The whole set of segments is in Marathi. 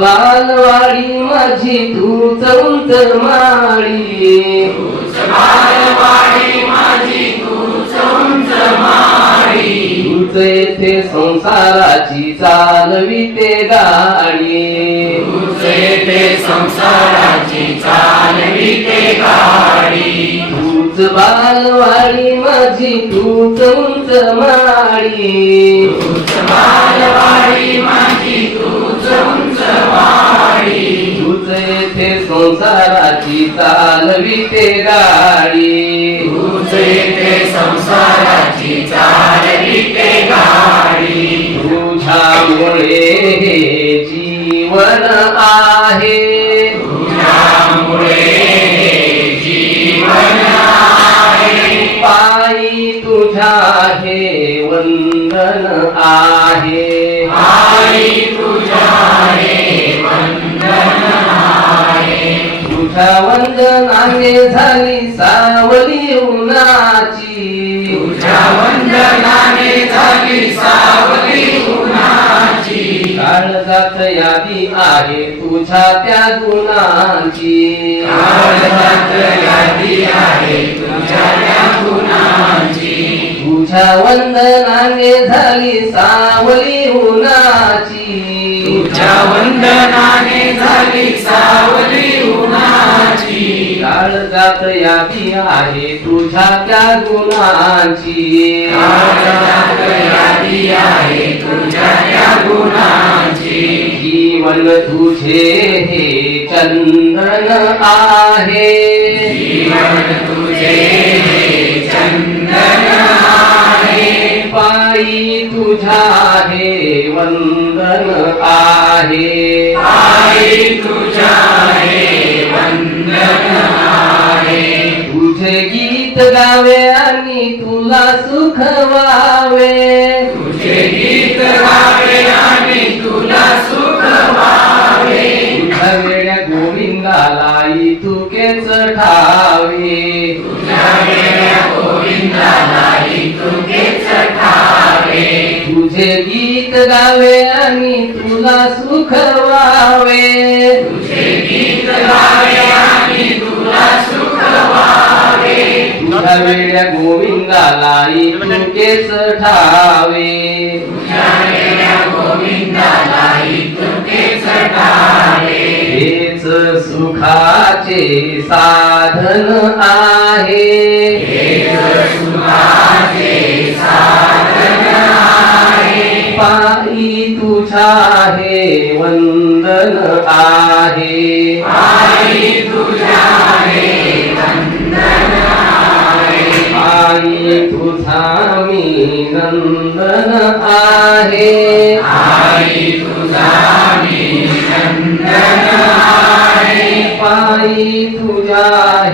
बालवाडी माझी तूच उंच माळी, तूच बालवाडी माझी तूच उंच माळी, तूच येथे संसाराची चालविते गाडी, तूच येथे संसाराची चालविते गाडी, तूच बालवाडी माझी तूच उंच माळी, तूच बालवाडी माझी तूच उंच माळी, तूच येथे संसाराची चालविते गाडी, तूच येथे संसाराची चालविते गाडी, तुझ्यामुळे हे जीवन आहे, तुझ्यामुळे जीवन आहे, पायी तुझ्या हे वंदन आहे, आई तुझ्या हे वंदन आहे, तुझ्या वंदनाने झाली सावली उन्हाची, तुझ्या वंदनाने झाली सावली उन्हाची, काळजात यादी आहे तुझ्या त्या गुणांची, काळजात यादी आहे तुझ्या त्या गुणांची, तुझ्या वंदनाने झाली सावली उन्हाची, तुझ्या वंदनाने झाली सावली उन्हाची, काळजात यादी आहे तुझ्या त्या गुणांची, काळजात यादी आहे तुझ्या त्या गुणांची, जीवन तुझे हे चंदन आहे, जीवन तुझे हे चंदन आहे, पायी तुझ्या हे वंदन आहे, आई तुझ्या हे वंदन आहे, तुझे गीत गावे आणि तुला सुख व्हावे, तुझे गीत गावे आणि तुला सुख व्हावे, तुझ्या वेड्या गोविंदाला इतुकेच ठावे, तुझ्या वेड्या गोविंदाला इतुकेच ठावे, तुझे गीत गावे आणि तुला सुख व्हावे, तुझे गीत गावे आणि तुला सुख व्हावे, तुझ्या वेड्या गोविंदाला इतुकेच ठावे, तुझ्या वेड्या गोविंदाला इतुकेच ठावे, हेच सुखाचे साधन आहे, हेच सुखाचे साधन आहे, पायी तुझ्या हे वंदन आहे, आई तुझ्या हे वंदन आहे, पायी तुझा मी नंदन आहे, आई तुझा मी नंदन आहे, पायी तुझ्या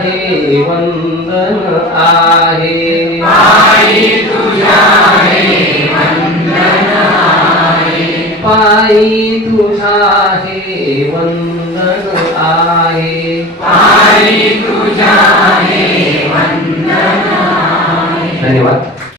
हे वंदन आहे, आई तुझ्या हे वंदन आहे, पायी तुझा हे वंदन आहे, आई तुझ्या हे वंदन आहे. धन्यवाद.